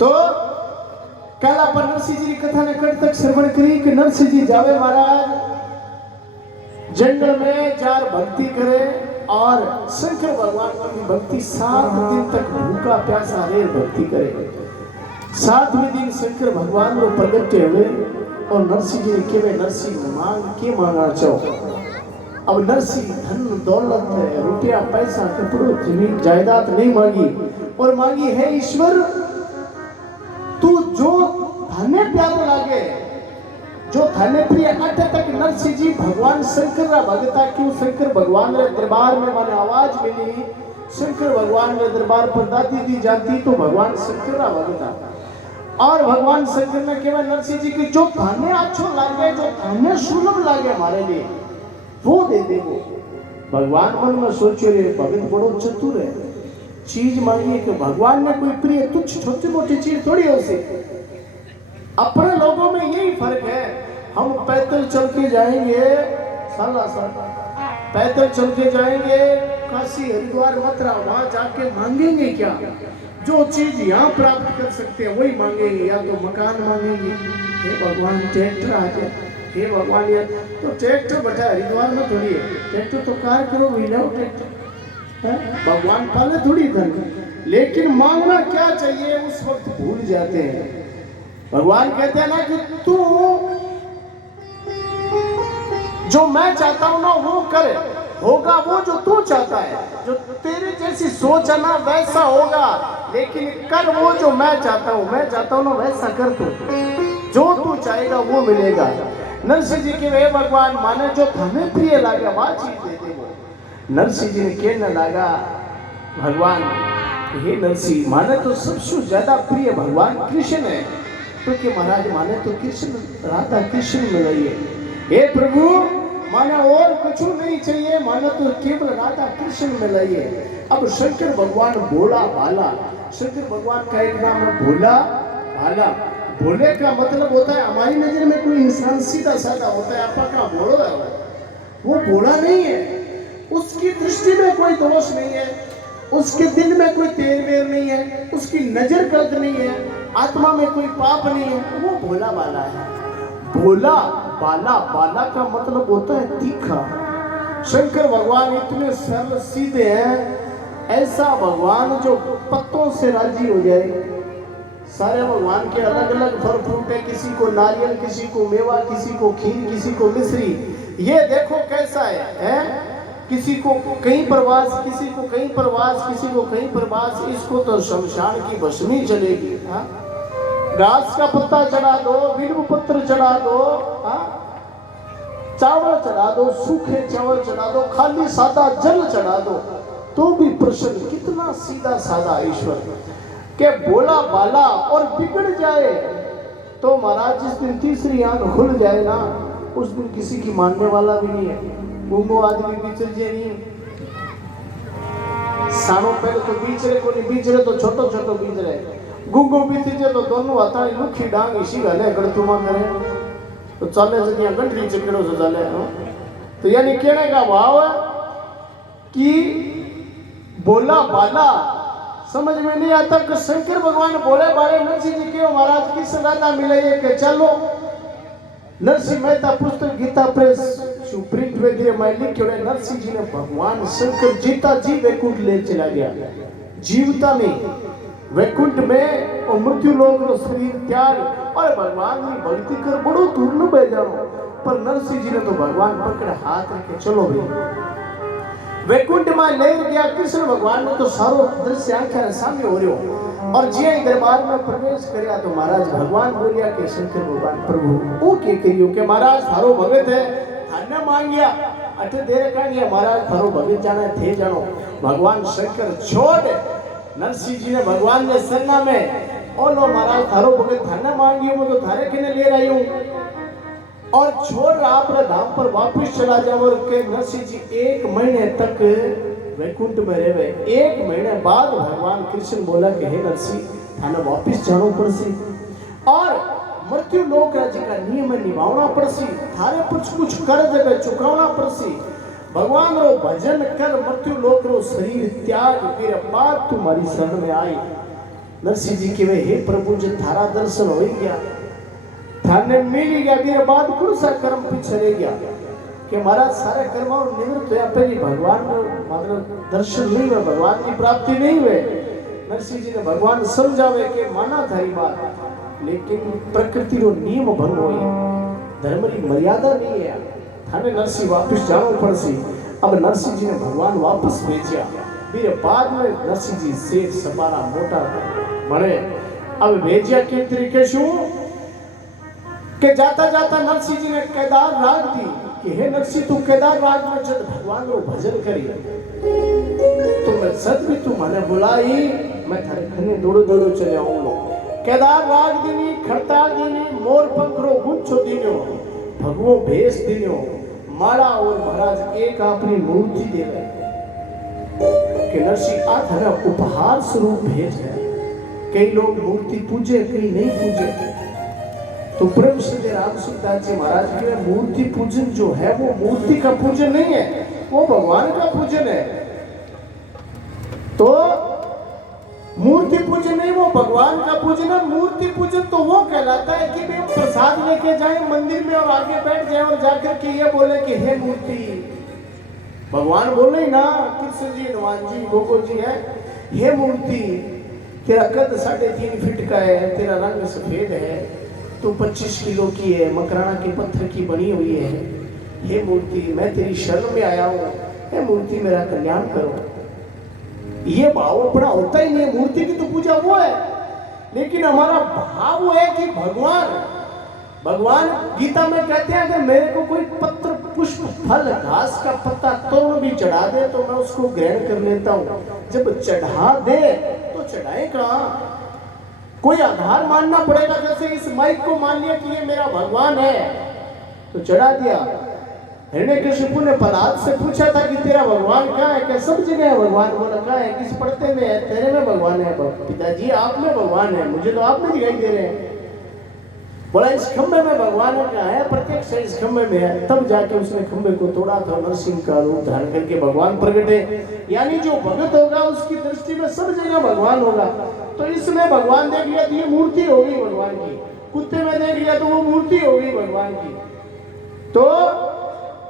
तो काला पर नरसिंह जी की कथा ने कट तक श्रवण करी कि नरसिंह जी जावे महाराज जंगल में जार भक्ति करे और शंकर भगवान की भक्ति 7 दिन तक भूखा प्यासा रहे भक्ति करे। 7वें दिन शंकर भगवान को प्रगट हुए और नरसिंह जी ने केवे नरसिंह मांग के मांगा चाहो। अब नरसिंह धन दौलत है रुपया पैसा कपड़ों जमीन जायदाद नहीं मांगी और मांगी है ईश्वर तू जो धने प्यारो लागे जो धने प्रिय अट तक नरसिंह जी भगवान शंकर रा भगता क्यों शंकर भगवान रे दरबार में माने आवाज मिली शंकर भगवान रे दरबार पर दादी दी जाती तो भगवान शंकर रा भगता और भगवान शंकर ने केवल नरसिंह जी की जो धने अच्छो लागे जो धने सुलभ लागे हमारे लिए वो दे दे वो। भगवान मन में सोचो रे भगत बड़ो चतुर है चीज मांगी कि भगवान ने कोई प्रिय तुच्छ छोटी मोटी चीज थोड़ी है उसे। अपने लोगों में यही फर्क है हम पैदल चल के जाएंगे साला पैदल चल के जाएंगे काशी हरिद्वार मथुरा वहां जाके मांगेंगे क्या जो चीज यहाँ प्राप्त कर सकते हैं वही मांगेंगे या तो मकान मांगेंगे हे भगवान ट्रैक्टर आ जाए हे भगवान यार तो ट्रैक्टर बैठा हरिद्वार में थोड़ी है ट्रैक्टर तो कार करो वही लो ट्रैक्टर भगवान पाले थोड़ी धन लेकिन मांगना क्या चाहिए उस वक्त भूल जाते हैं। भगवान कहते हैं ना कि तू जो मैं चाहता हूं ना वो करे होगा वो जो तू चाहता है जो तेरे जैसी सोच है ना वैसा होगा लेकिन कर वो जो मैं चाहता हूं ना वैसा कर तू जो तू चाहेगा वो मिलेगा। नरसिंह जी के वे भगवान माने जो हमें प्रिय लगे वह चीज दे दे वो। नरसिंह जी ने कहने लगा भगवान हे नरसिंह माने तो सबसे ज्यादा प्रिय भगवान कृष्ण है क्योंकि महाराज माने तो कृष्ण राधा कृष्ण मिलाइए हे प्रभु माने और कुछ नहीं चाहिए माने तो केवल राधा कृष्ण मिलाइए। अब शंकर भगवान भोला भाला शंकर भगवान का एक नाम है भोला भाला। भोले का मतलब होता है हमारी नजर में कोई इंसान सीधा साधा होता है आपका का भोलो है वो भोला नहीं है उसकी दृष्टि में कोई दोष नहीं है उसके दिल में कोई तेल वेर नहीं है उसकी नजर गलत नहीं है आत्मा में कोई पाप नहीं है वो भोला बाला है। भोला बाला बाला का मतलब होता है तीखा। शंकर भगवान इतने सरल सीधे हैं ऐसा भगवान जो पत्तों से राजी हो जाए। सारे भगवान के अलग अलग फल फ्रूट है किसी को नारियल किसी को मेवा किसी को खीर किसी को मिश्री। ये देखो कैसा है? किसी को कहीं प्रवास किसी को कहीं प्रवास किसी को कहीं प्रवास इसको तो शमशान की भस्मी चलेगी। घास का पत्ता चढ़ा दो बिल्व पत्र चढ़ा दो चावल चढ़ा दो सूखे चावल चढ़ा दो खाली सादा जल चढ़ा दो तो भी प्रसन्न। कितना सीधा साधा ईश्वर के बोला बाला और बिगड़ जाए तो महाराज जिस दिन तीसरी आंख खुल जाए ना उस दिन किसी की मानने वाला भी नहीं है। गूंगो आदमी बिचर जे नहीं सानो पहले तो बिचरे को नहीं बिचरे तो छोटो छोटो बिचरे गूंगो बीती जे तो दोनों हाथा लुखी डांग इसी गले गड़तुमा करे तो चले से यहाँ गंठली चकड़ो से चले तो यानी कहने का भाव है कि बोला बाला समझ में नहीं आता कि शंकर भगवान बोले बाले नरसिंह जी के महाराज किस राधा मिले के चलो नरसिंह मेहता पुस्तक गीता प्रेस प्रिंट में दिए मैं लिख के नरसिंह जी ने भगवान शंकर जीता जी वैकुंठ ले चला गया जीवता नहीं वैकुंठ में और मृत्यु लोक रो शरीर त्याग और भगवान की भक्ति कर बड़ो दुर्लभ है जानो पर नरसिंह जी ने तो भगवान पकड़े हाथ रखे चलो भाई वैकुंठ में ले गया कृष्ण भगवान ने तो सारो दृश्य आंखें सामने हो रहे हो और जी दरबार में प्रवेश करया तो महाराज भगवान बोलिया के शंकर भगवान प्रभु ओ के करियो के महाराज थारो भगत है थाने मांगिया अठे देर कानिया महाराज थारो भगत जाने थे जानो भगवान शंकर छोड़ नरसिंह जी ने भगवान ने सेना में ओ लो महाराज थारो भगत थाने मांगियो मैं तो थारे किने ले आई हूं और छोड़ अपने धाम पर वापस चला जाओ और के नरसिंह जी 1 महीने तक वैकुंठ में रहे। 1 महीने बाद भगवान कृष्ण बोला कि हे नरसिंह थाने वापस जाना पड़सी और मृत्यु लोक राज्य का नियम निभावना पड़सी थारे पर कुछ कर्ज है चुकावना पड़सी भगवान रो भजन कर मृत्यु लोक रो शरीर त्याग फिर बात तुम्हारी शरण में आई नरसिंह जी के वे हे प्रभु जो थारा दर्शन हो गया थाने मिल गया मेरे बाद कौन सा कर्म पीछे रह गया कि महाराज सारे कर्म और निवृत्त हुआ पहले भगवान मतलब दर्शन नहीं हुए भगवान की प्राप्ति नहीं हुए। नरसिंह जी ने भगवान समझावे के माना थारी बात लेकिन प्रकृति रो नियम भंग हुई धर्म की मर्यादा नहीं है थाने नरसिंह वापस जाना पड़सी। अब नरसिंह जी ने भगवान वापस भेजा मेरे बाद में नरसिंह जी सेठ सपारा मोटा बने अब भेजिया के तरीके शू के जाता जाता नरसिंह जी ने केदार राग दी कि हे नरसिंह तू केदार राग में जब भगवान को भजन करी तो मैं सद भी तू माने बुलाई मैं थारे खने दौड़ो दौड़ो चले आऊंगा। केदार राग दीनी खड़ताल दीनी मोर पंखरो गुंचो दीनो भगवो भेष दीनो माला और महाराज एक अपनी मूर्ति दे रहे कि नरसिंह आ थारा उपहार स्वरूप भेज है। कई लोग मूर्ति पूजे कई नहीं पूजे तो प्रेम श्री राम सुखदास जी महाराज की मूर्ति पूजन जो है वो मूर्ति का पूजन नहीं है वो भगवान का पूजन है। तो मूर्ति पूजन नहीं वो भगवान का पूजन है। मूर्ति पूजन तो वो कहलाता है कि हम प्रसाद लेके जाएं मंदिर में और आगे बैठ जाएं और जाकर के ये बोले कि हे मूर्ति भगवान बोले ना कृष्ण जी हनुमान जी गोकुल जी है हे मूर्ति तेरा कद 3.5 फीट का है तेरा रंग सफेद है तू 25 किलो की है मकराना के पत्थर की बनी हुई है हे मूर्ति मैं तेरी शरण में आया हूँ हे मूर्ति मेरा कल्याण करो। ये भाव अपना होता ही नहीं मूर्ति की तो पूजा वो है लेकिन हमारा भाव है कि भगवान गीता में कहते हैं अगर मेरे को कोई पत्र पुष्प फल घास का पत्ता तोड़ भी चढ़ा दे तो मैं उसको ग्रहण कर लेता हूँ। जब चढ़ा दे तो चढ़ाए कहाँ कोई आधार मानना पड़ेगा। जैसे इस माइक को मान लिया कि ये मेरा भगवान है तो चढ़ा दिया। हिरण्यकशिपु ने प्रहलाद से पूछा था कि तेरा भगवान कहाँ है क्या सब जगह है भगवान बोला कहाँ है किस पड़ते में है तेरे में भगवान है पिताजी आप में भगवान है मुझे तो आप में दिखाई दे रहे हैं। बोला इस खंबे में भगवान कहाँ है प्रत्यक्ष इस खंबे में है। तब जाके उसने खंबे को तोड़ा था नरसिंह का रूप धारण करके भगवान प्रकटे यानी जो भगत होगा उसकी दृष्टि में सब जगह भगवान होगा। तो इसमें भगवान देख लिया तो ये मूर्ति हो गई भगवान की कुत्ते में देख लिया तो वो मूर्ति हो गई भगवान की। तो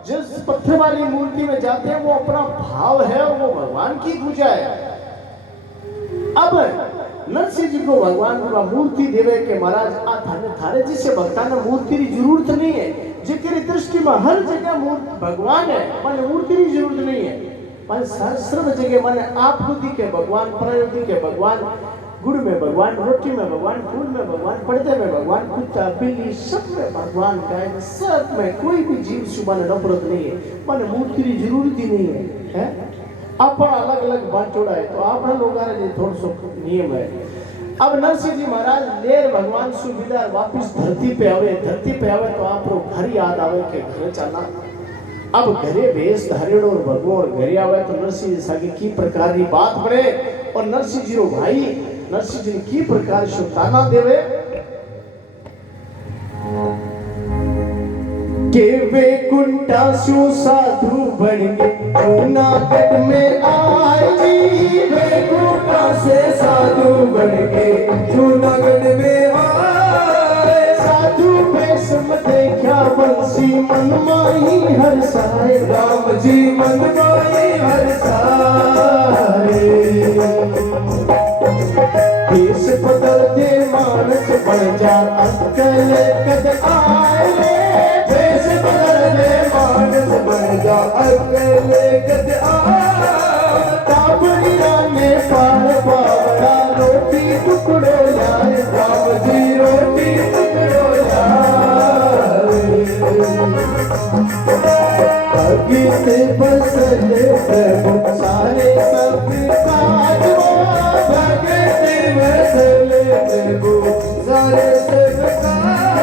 जिस पत्थर वाली मूर्ति में जाते हैं वो अपना भाव है वो भगवान की पूजा है। अब नरसिंह जी को भगवान का मूर्ति देवे के महाराज आ थारे जिससे भक्ता ने मूर्ति की जरूरत नहीं है जिनकी दृष्टि में हर जगह भगवान है माने मूर्ति की जरूरत नहीं है माने सर्व जगह माने आप बुद्धि के भगवान प्रयोगी के भगवान गुड़ में भगवान रोटी में भगवान फूल में भगवान पर्दे में भगवान कुत्ता बिल्ली सब में भगवान का सब में कोई भी जीव सुबह नफरत नहीं है माने मूर्ति की जरूरत ही नहीं है आप अलग अलग बांटोड़ा है तो आप लोग थोड़ा सा नियम है। अब नरसिंह जी महाराज लेर भगवान सुविधार वापिस धरती पे आवे तो आप लोग घर याद आवे के घर चलना। अब घरे भेष धारेड़ो और भगवान घरे आवे तो नरसिंह जी सागे की प्रकार की बात पड़े और नरसिंह जी रो भाई नरसिंह जी की प्रकार से ताना देवे के वे कुंटा सु साधु बन गए जूनागढ़ में आए जी वे कुंटा से साधु बन गए जूनागढ़ में आए साधु वेश में देखा बंसी मन माही हर साए राम जी मन माही हर साए देश बदल दे मानस बन जा अक्कल कद आए देश बदल दे मानस बन जा अक्कल कद आए ताबड़िया ने पार पावड़ा रोटी टुकड़ो यार राम जी रोटी टुकड़ो यार अगीते बसल प्रभु सारे सब काज भगते बसल प्रभु सारे सब काज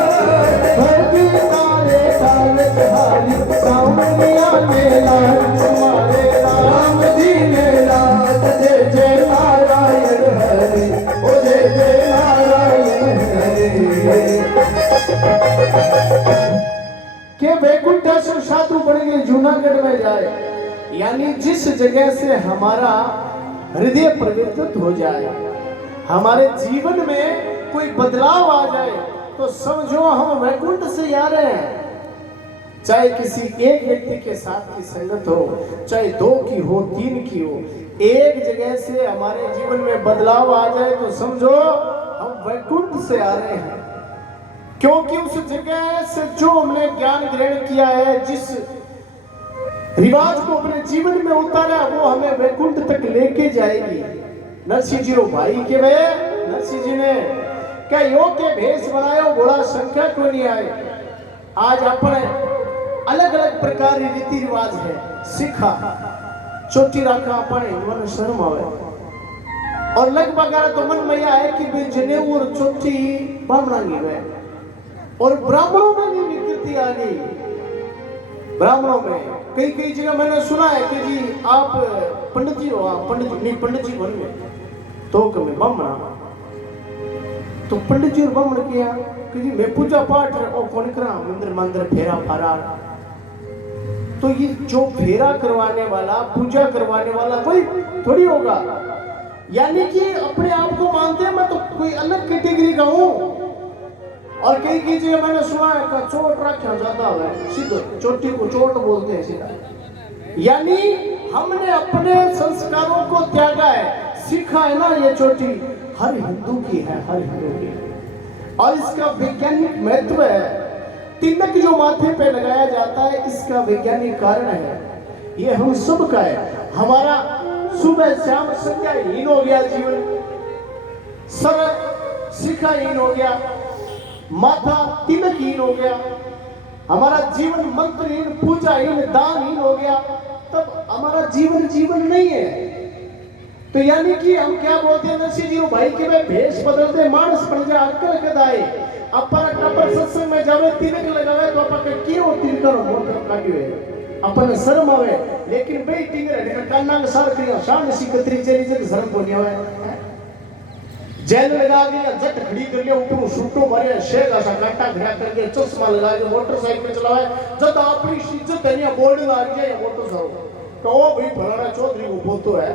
भगतारे काल हारी सामनिया मेला तुम्हारे राम जी मेला जय जय नारायण हरि ओ जय जय नारायण हरि के वैकुंठ से साधु बन गए जूनागढ़ में जाए यानी जिस जगह से हमारा हृदय परिवर्तित हो जाए हमारे जीवन में कोई बदलाव आ जाए तो समझो हम वैकुंठ से आ रहे हैं। चाहे किसी एक व्यक्ति के साथ की संगत हो, चाहे 2 की हो, 3 की हो, एक जगह से हमारे जीवन में बदलाव आ जाए तो समझो हम वैकुंठ से आ रहे हैं। क्योंकि उस जगह से जो हमने ज्ञान ग्रहण किया है, जिस रिवाज को अपने जीवन में उतारा, वो हमें वैकुंठ तक लेके जाएगी। नरसिंह जी भाई के वे नरसिंह जी ने क्या योग के भेष बनायो, घोड़ा संख्या क्यों नहीं आए। आज अपने अलग अलग प्रकार रीति रिवाज है, सीखा चोटी रखा अपने मन शर्म आवे और लगभग तो मन में है कि भाई जनेऊ और चोटी बामणांगी वे। और ब्राह्मणों में भी विकृति आ गई। ब्राह्मणों में कई कई जगह मैंने सुना है कि जी आप पंडित जी हो, आप पंडित जी बन गए तो कभी ब्राह्मण, तो पंडित जी और ब्राह्मण किया कि जी मैं पूजा पाठ और कौन करा मंदिर मंदिर फेरा फारा। तो ये जो फेरा करवाने वाला, पूजा करवाने वाला कोई थोड़ी होगा, यानी कि अपने आप को मानते हैं मैं तो कोई अलग कैटेगरी का हूं। और कई कई जगह मैंने सुना है कि चोट रखा जाता है, सीधे चोटी को चोट बोलते हैं सीधा, यानी हमने अपने संस्कारों को त्यागा है। सीखा है ना, ये चोटी हर हिंदू की है, हर हिंदू की, और इसका वैज्ञानिक महत्व है। तिलक जो माथे पे लगाया जाता है, इसका वैज्ञानिक कारण है, ये हम सब का है। हमारा सुबह शाम संज्ञाहीन हो गया जीवन, सरल शिखाहीन हो गया, माथा तिलकहीन हो गया, हमारा जीवन मंत्रहीन, पूजाहीन, दानहीन हो गया, तब हमारा जीवन जीवन नहीं है। तो यानी कि हम क्या बोलते हैं नरसिंह जी भाई के वे भेष बदलते मानस बन जा अक्कल कदाए। अपन टपर सत्संग में जावे तिलक लगावे तो अपन क्यों तिलक रो मोट काटियो है, अपन शर्म आवे, लेकिन बे टिंगर हट काना के सार करियो शान सी कतरी चली जे शर्म को नहीं आवे। जेल लगा के जट खड़ी कर लिया, ऊपर सूटो मारे, शेख ऐसा कांटा खड़ा करके, चश्मा लगा के मोटरसाइकिल चलावे, जब अपनी इज्जत है बोर्ड लग जाए मोटरसाइकिल तो वो भाई फलाना चौधरी को पोतो है,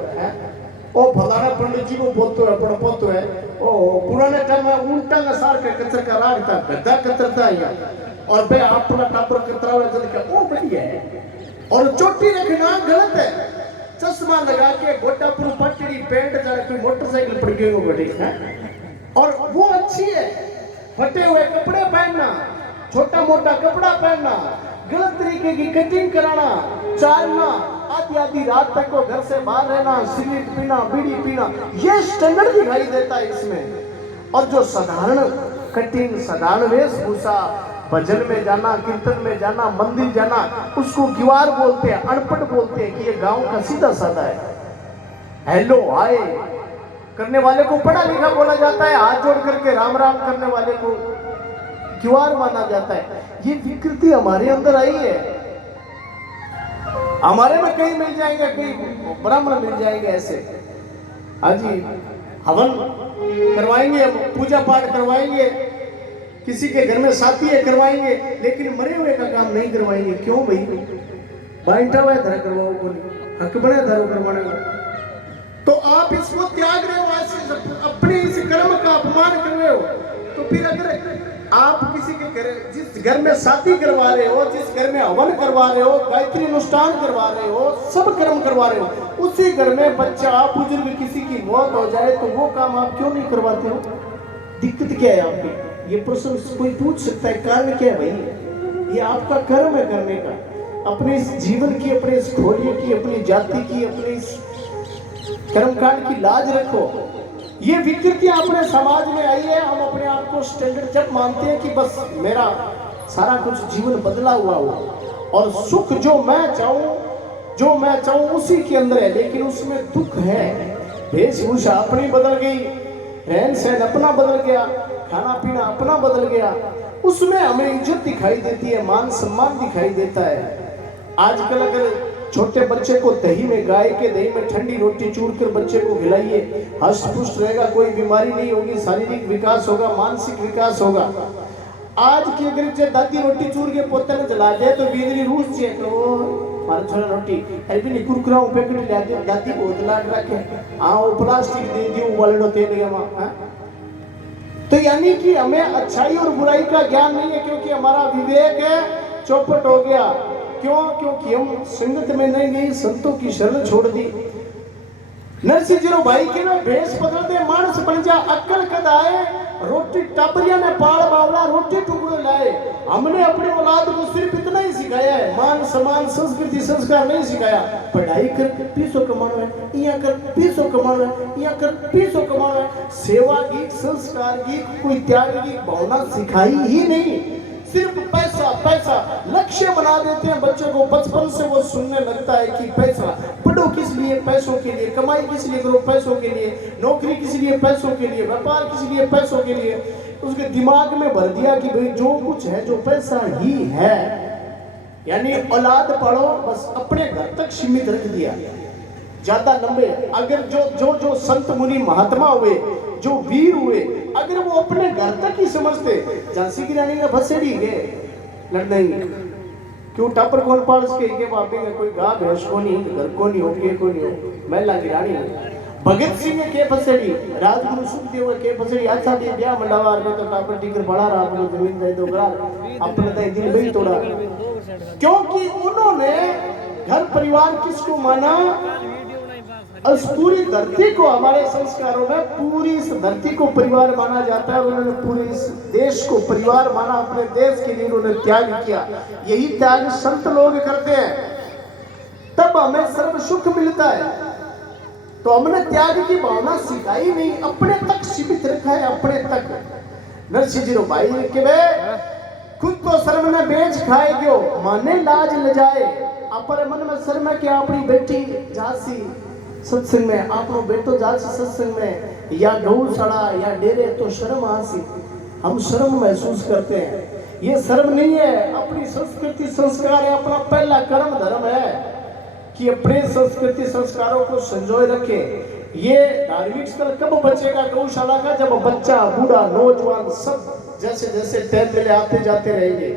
ओ फलाना पंडित जी को पोतो है, पण पोतो है। ओ पुराने टाइम में उल्टा का सार के कचर का राग था, गद्दा कतरता है, और बे अपना टापर कतरावे जल के ओ बढ़िया है। और चोटी रखना गलत है, चश्मा लगा के गोटा पर पटड़ी पैंट जाके कोई मोटरसाइकिल पर गए हो बड़ी है, और वो अच्छी है। फटे हुए कपड़े पहनना, छोटा मोटा कपड़ा पहनना, गलत तरीके की कटिंग कराना, चालना, आधी आधी रात तक को घर से बाहर रहना, सिगरेट पीना, बीड़ी पीना, ये स्टैंडर्ड दिखाई देता है इसमें। और जो साधारण कटिंग, साधारण वेशभूषा, भजन में जाना, कीर्तन में जाना, मंदिर जाना, उसको गिवार बोलते हैं, अनपढ़ बोलते हैं कि ये गांव का सीधा साधा है। हेलो हाय करने वाले को पढ़ा लिखा बोला जाता है, हाथ जोड़ करके राम राम करने वाले को गिवार माना जाता है। ये विकृति हमारे अंदर आई है। हमारे में कहीं मिल जाएंगे, कहीं ब्राह्मण मिल जाएंगे ऐसे, हाँ जी हवन करवाएंगे, पूजा पाठ करवाएंगे, किसी के घर में शादी है करवाएंगे, लेकिन मरे हुए का काम नहीं करवाएंगे। क्यों भाई, बाइंटा हुआ धरा करवाओ, बोली हक बने धरो करवाने का। तो आप इसको त्याग रहे हो, अपने इस कर्म का अपमान कर रहे हो। तो फिर अगर आप किसी के घर, जिस घर में शादी करवा रहे हो, जिस घर में हवन करवा रहे हो, गायत्री अनुष्ठान करवा रहे हो, सब कर्म करवा रहे हो, उसी घर में बच्चा बुजुर्ग किसी की मौत हो जाए तो वो काम आप क्यों नहीं करवाते हो? दिक्कत क्या है आपकी? ये प्रश्न कोई पूछ सकता है, कारण क्या है भाई? ये आपका कर्म है करने का, अपने इस जीवन की, अपने इस खोलिए की, अपनी जाति की, अपने इस कर्मकांड की लाज रखो। ये विकृतियां अपने समाज में आई है। हम अपने आप को स्टैंडर्ड जब मानते हैं कि बस मेरा सारा कुछ जीवन बदला हुआ हो और सुख जो मैं चाहूं उसी के अंदर है, लेकिन उसमें दुख है। वेशभूषा अपनी बदल गई, रहन सहन अपना बदल गया, खाना पीना अपना बदल गया, उसमें हमें इज्जत दिखाई देती है, मान सम्मान दिखाई देता है। आजकल अगर छोटे बच्चे को दही में, गाय के दही में ठंडी रोटी चूर कर बच्चे को खिलाइए, हष्ट पुष्ट रहेगा, कोई बीमारी नहीं होगी, शारीरिक विकास होगा, मानसिक विकास होगा। आज की अगर दादी रोटी चूर के पोते में जला दे तो बींदरी रूस जाए, तो मारे छोरा रोटी अरे भी नहीं कुरकुरा पैकेट ले आते दादी बहुत लाड रखे हाँ वो प्लास्टिक दे दी उबालनो तेल गया वहाँ। तो यानी कि हमें अच्छाई और बुराई का ज्ञान नहीं है, क्योंकि हमारा विवेक है चौपट हो गया। क्यों? क्योंकि हम संगत में नहीं गई, संतों की शरण छोड़ दी। नरसिंह जी भाई के ना भेष बदलते मानस बन जा अक्कल कद आए, रोटी टाबरिया ने पाल बावला रोटी टुकड़े लाए। हमने अपने औलाद को सिर्फ इतना ही सिखाया है, मान सम्मान संस्कृति संस्कार नहीं सिखाया। पढ़ाई कर पैसों कमाना है, यहाँ कर पैसों कमाना है, यहाँ कर पैसों कमाना है। सेवा की संस्कार की कोई त्याग की भावना सिखाई ही नहीं। सिर्फ पैसा पैसा लक्ष्य बना देते हैं बच्चों को। बचपन से वो सुनने लगता है कि पैसा, पढ़ो किस लिए? पैसों के लिए। कमाई किस लिए करो? पैसों के लिए। नौकरी किस लिए? पैसों के लिए। व्यापार किस लिए? पैसों के लिए। उसके दिमाग में भर दिया कि भाई जो कुछ है जो पैसा ही है। यानी औलाद पढ़ो बस अपने घर तक सीमित रख दिया, ज्यादा लंबे। अगर जो जो जो संत मुनि महात्मा हुए, जो वीर हुए, अगर वो अपने घर तक ही समझते, झांसी की रानी का भसेड़ी गए लड़ देंगे क्यों? टापर कौन पाल के बापे का कोई गा भैंस को नहीं, घर को नहीं हो, के को नहीं हो। महिला की रानी भगत सिंह के फसेड़ी, राजगुरु सुखदेव के फसेड़ी। अच्छा दे दिया मंडावार में तो टापर टिकर बड़ा रहा, अपनी जमीन दे दो करा अपने दे दिल भाई तोड़ा। क्योंकि उन्होंने घर परिवार किसको माना? उस पूरी धरती को, हमारे संस्कारों में पूरी इस धरती को परिवार माना जाता है। उन्होंने पूरे इस देश को परिवार माना, अपने देश के लिए उन्होंने त्याग किया। यही त्याग संत लोग करते हैं, तब हमें सर्व सुख मिलता है। तो हमने त्याग की भावना सिखाई नहीं, अपने तक सीमित रखा है, अपने तक। नरसिंह जी भाई के वे खुद तो शर्म ने बेच खाए क्यों, माने लाज ल जाए। अपने मन में शर्म है कि अपनी बेटी झांसी सत्संग में, आपनो बेटो झांसी सत्संग में, या गौशाला या डेरे, तो शर्म आसी, हम शर्म महसूस करते हैं। ये शर्म नहीं है, अपनी संस्कृति संस्कार है, अपना पहला कर्म धर्म है कि अपने संस्कृति संस्कारों को संजोए रखे। ये धार्मिक स्थल कब बचेगा गौशाला का? जब बच्चा बूढ़ा नौजवान सब जैसे जैसे टहलते आते जाते रहेंगे।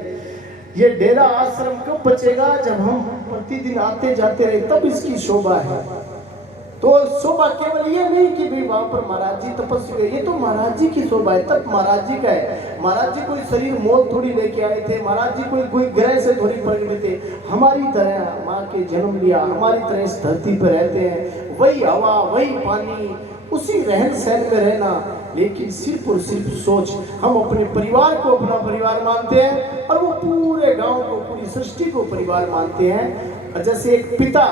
ये डेरा आश्रम कब बचेगा? जब हम प्रतिदिन आते जाते रहे, तब इसकी शोभा है। तो शोभा केवल ये नहीं कि भाई वहां पर महाराज जी तपस्वी है, ये तो महाराज जी की शोभा है, तब महाराज जी का है। महाराज जी कोई शरीर मोल थोड़ी लेके आए थे, महाराज जी कोई ग्रह से थोड़ी प्रकट थे। हमारी तरह माँ के जन्म लिया, हमारी तरह इस धरती पर रहते हैं, वही हवा वही पानी, उसी रहन सहन में रहना। लेकिन सिर्फ और सिर्फ सोच, हम अपने परिवार को अपना परिवार मानते हैं और वो पूरे गांव को, पूरी सृष्टि को परिवार मानते हैं। जैसे एक पिता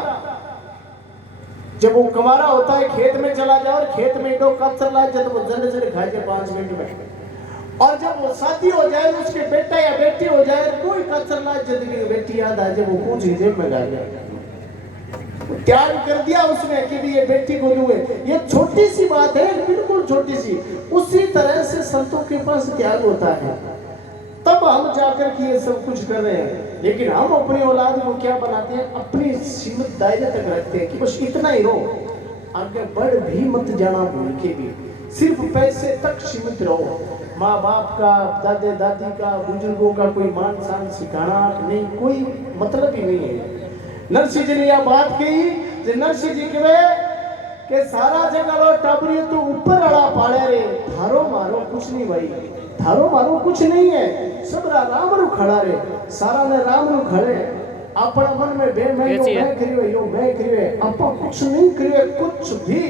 जब वो कमारा होता है, खेत में चला जाए और खेत में दो कच्चा ला जाए तो वो जल्द जल्द खाए जाए 5 मिनट में। और जब वो शादी हो जाए, उसके बेटा या बेटी हो जाए, कोई कच्चा ला जिंदगी की बेटी याद आ जाए, वो पूछ जेब में डाल जाए। त्याग कर दिया उसने कि भी ये बेटी को दूंगे। ये छोटी सी बात है, बिल्कुल छोटी सी। उसी तरह से संतों के पास त्याग होता है, तब हम जाकर के ये सब कुछ कर रहे हैं। लेकिन हम अपनी औलाद को क्या बनाते हैं? अपनी सीमित दायरे तक रखते हैं कि बस इतना ही रहो, आगे बढ़ भी मत जाना, भूल के भी सिर्फ पैसे तक सीमित रहो। माँ बाप का, दादे दादी का, बुजुर्गों का कोई मान सम्मान सिखाना नहीं, कोई मतलब ही नहीं है। नरसिंह जी ने यह बात कही, नरसिंह जी के सारा जगह टाबरी तो ऊपर अड़ा पाड़े रे, थारो मारो कुछ नहीं भाई, थारो मारो कुछ नहीं है, सब राम रू खड़ा रे, सारा ने राम रू खड़े। अपना मन में बे मैं करियो, यो मैं करियो, आपा कुछ नहीं करियो, कुछ भी।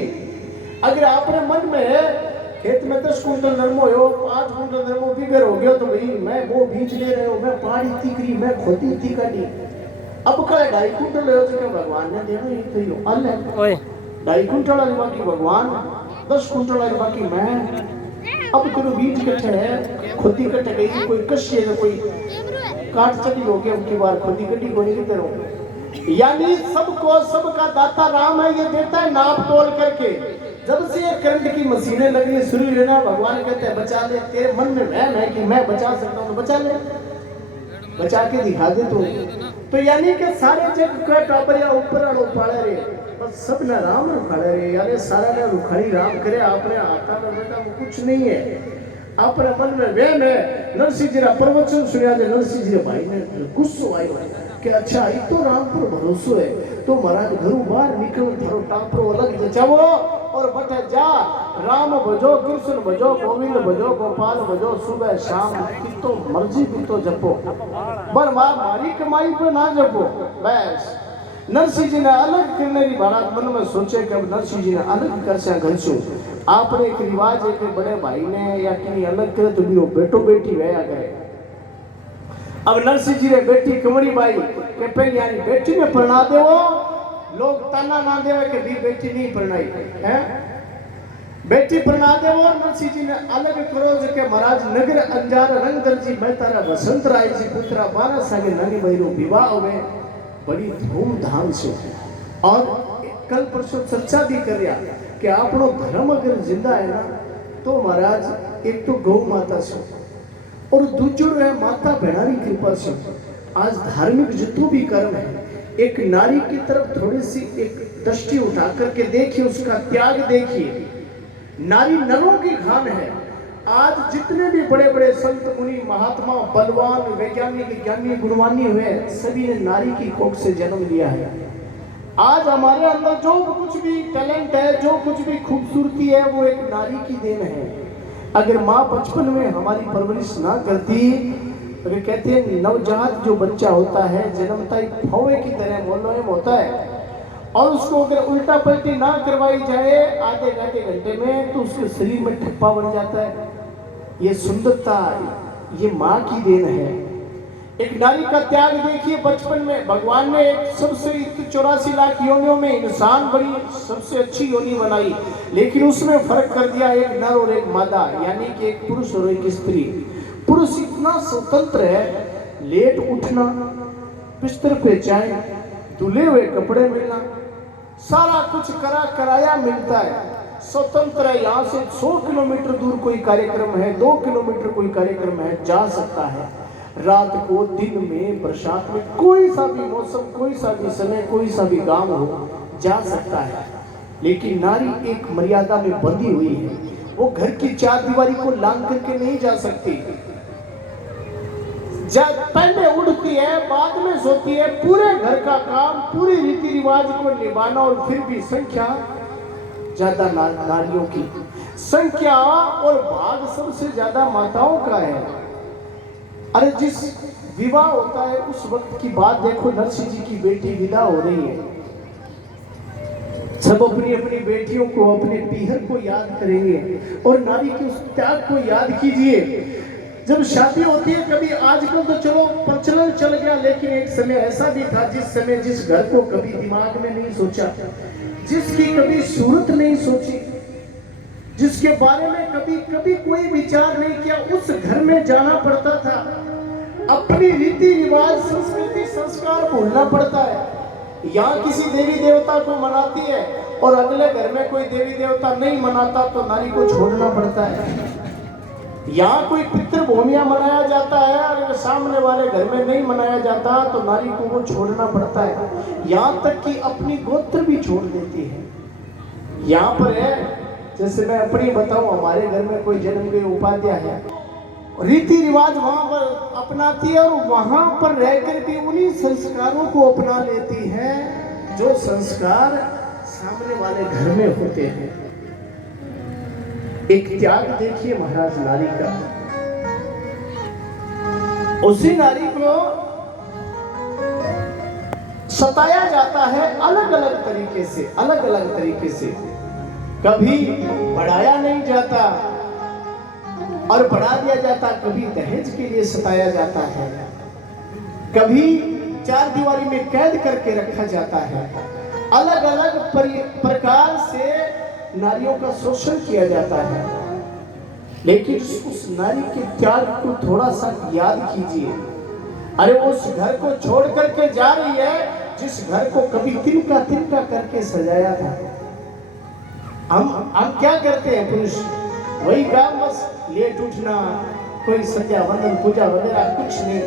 अगर आपने मन में खेत में 10 कुंटल नरमो हो, 5 कुंटल नरमो बिगर हो गया, तो भाई मैं वो बीज ले रहे हो, मैं पानी तीकरी, मैं खोती तीकरी। अब कल 2.5 कुंटल हो तो भगवान ने देना ही तो अल है, 2.5 कुंटल वाली बाकी भगवान, 10 कुंटल वाली बाकी मैं। अब तेरे बीज कट्ठे है, खोती कट्टे गई, कोई कशी है, कोई काट चली हो गया, उनकी बार खोती कटी को नहीं तेरो। यानी सबको सबका दाता राम है, ये देता है नाप तोल करके। जब से ये करंट की मशीनें लगनी शुरू हुई ना, भगवान कहते हैं बचा ले, तेरे मन में वहम है कि मैं बचा सकता हूँ, तो बचा ले, बचा के दिखा दे तो यानी कि सारे जग का टाबरिया ऊपर अड़ो पाड़े रे, बस सब ना राम रुखाड़े रे, यानी सारा ने रुखाड़ी राम करे। आपने आता में बेटा वो कुछ नहीं है, अपने मन में वहम है। नरसिंह जी का प्रवचन सुनिया, नरसिंह जी भाई ने गुस्सो आयो कि अच्छा ये तो राम पर भरोसो है, तो महाराज घरों बाहर निकल थारो टापरो अलग जचावो और बटे जा राम भजो कृष्ण भजो गोविंद भजो गोपाल भजो सुबह शाम की तो मर्जी भी तो जपो, पर मारी कमाई पे ना जपो। बस नरसिंह जी ने अलग करने की बात मन में सोचे कि अब नरसिंह जी ने अलग कर से घर से आपने एक रिवाज है कि बड़े भाई ने या कि अलग करे तो भी वो बेटो बेटी वया करे। अब नरसिंह जी ने बेटी कमरी बाई के पहले यानी बेटी में पढ़ा देवो, लोग ताना ना देवे कि भी बेटी नहीं पढ़ाई है, बेटी पढ़ा देवो। नरसिंह जी ने अलग करो के महाराज नगर अंजार रंगदर जी मैं तारा वसंत राय जी पुत्रा 12 साल नानी बहरो विवाह हुए बड़ी धूमधाम से। और कल परसों चर्चा भी कर कि आपनो धर्म अगर जिंदा है ना तो महाराज एक तो गौ माता से और दूसरो है माता बहनारी कृपा से। आज धार्मिक जितो भी कर्म है, एक नारी की तरफ थोड़ी सी एक दृष्टि उठा करके देखिए, उसका त्याग देखिए। नारी नरों की खान है। आज जितने भी बड़े बड़े संत मुनि महात्मा बलवान वैज्ञानिक ज्ञानी गुणवानी हुए सभी ने नारी की कोख से जन्म लिया है। आज हमारे अंदर जो कुछ भी टैलेंट है, जो कुछ भी खूबसूरती है, वो एक नारी की देन है। अगर माँ बचपन में हमारी परवरिश ना करती, अगर कहते हैं नवजात जो बच्चा होता है जन्मता ही फौवे की तरह मोलम होता है और उसको अगर उल्टा पलटी ना करवाई जाए आधे घंटे में तो उसके शरीर में ठप्पा बन जाता है। ये सुंदरता ये माँ की देन है। एक नारी का त्याग देखिए, बचपन में भगवान ने एक सबसे 84 लाख योनियों में इंसान बड़ी सबसे अच्छी योनि बनाई, लेकिन उसमें फर्क कर दिया एक नर और एक मादा, यानी कि एक पुरुष और एक स्त्री। पुरुष इतना स्वतंत्र है, लेट उठना, बिस्तर पे चाय, धुले हुए कपड़े मिलना, सारा कुछ कराया मिलता है, स्वतंत्र है। यहाँ से 100 किलोमीटर दूर कोई कार्यक्रम है, 2 किलोमीटर कोई कार्यक्रम है, जा सकता है। रात को, दिन में, बरसात में, कोई सा भी मौसम, कोई सा भी समय, कोई सा भी गांव हो, जा सकता है। लेकिन नारी एक मर्यादा में बंधी हुई है, वो घर की 4 दीवारी को लांघ करके नहीं जा सकती। पहले उठती है, बाद में सोती है, पूरे घर का काम, पूरे रीति रिवाज को निभाना, और फिर भी संख्या ज्यादा नारियों की संख्या और भाग सबसे ज्यादा माताओं का है। अरे जिस विवाह होता है उस वक्त की बात देखो, नरसिंह जी की बेटी विदा हो रही है, सब अपनी अपनी बेटियों को, अपने पीहर को याद करेंगे और नारी के उस त्याग को याद कीजिए। जब शादी होती है, कभी आजकल तो चलो प्रचलन चल गया, लेकिन एक समय ऐसा भी था जिस समय जिस घर को कभी दिमाग में नहीं सोचा, जिसकी कभी सूरत नहीं सोची, जिसके बारे में कभी कोई विचार नहीं किया, उस घर में जाना पड़ता था। अपनी रीति रिवाज, संस्कृति, संस्कार भूलना पड़ता है। यहाँ किसी देवी देवता को मनाती है और अगले घर में कोई देवी देवता नहीं मनाता तो नारी को छोड़ना पड़ता है। यहाँ कोई पितृभूमियां मनाया जाता है और सामने वाले घर में नहीं मनाया जाता तो नारी को वो छोड़ना पड़ता है। यहाँ तक कि अपनी गोत्र भी छोड़ देती है। यहाँ पर है, जैसे मैं अपनी बताऊं, हमारे घर में कोई जन्म गए उपाध्याय है, रीति रिवाज वहां पर अपनाती है और वहां पर रहकर भी उन्हीं संस्कारों को अपना लेती है जो संस्कार सामने वाले घर में होते हैं। एक त्याग देखिए महाराज नारी का। उसी नारी को सताया जाता है अलग अलग तरीके से, अलग अलग तरीके से। कभी बढ़ाया नहीं जाता और बढ़ा दिया जाता, कभी दहेज के लिए सताया जाता है, कभी 4 दीवारी में कैद करके रखा जाता है। अलग अलग प्रकार से नारियों का शोषण किया जाता है। लेकिन उस नारी के त्याग को थोड़ा सा याद कीजिए। अरे उस घर को छोड़ करके जा रही है जिस घर को कभी तिनका तिनका करके सजाया था। हम क्या करते हैं पुरुष, वही काम, बस लेट उठना, कोई संध्या वंदन पूजा वगैरह कुछ नहीं।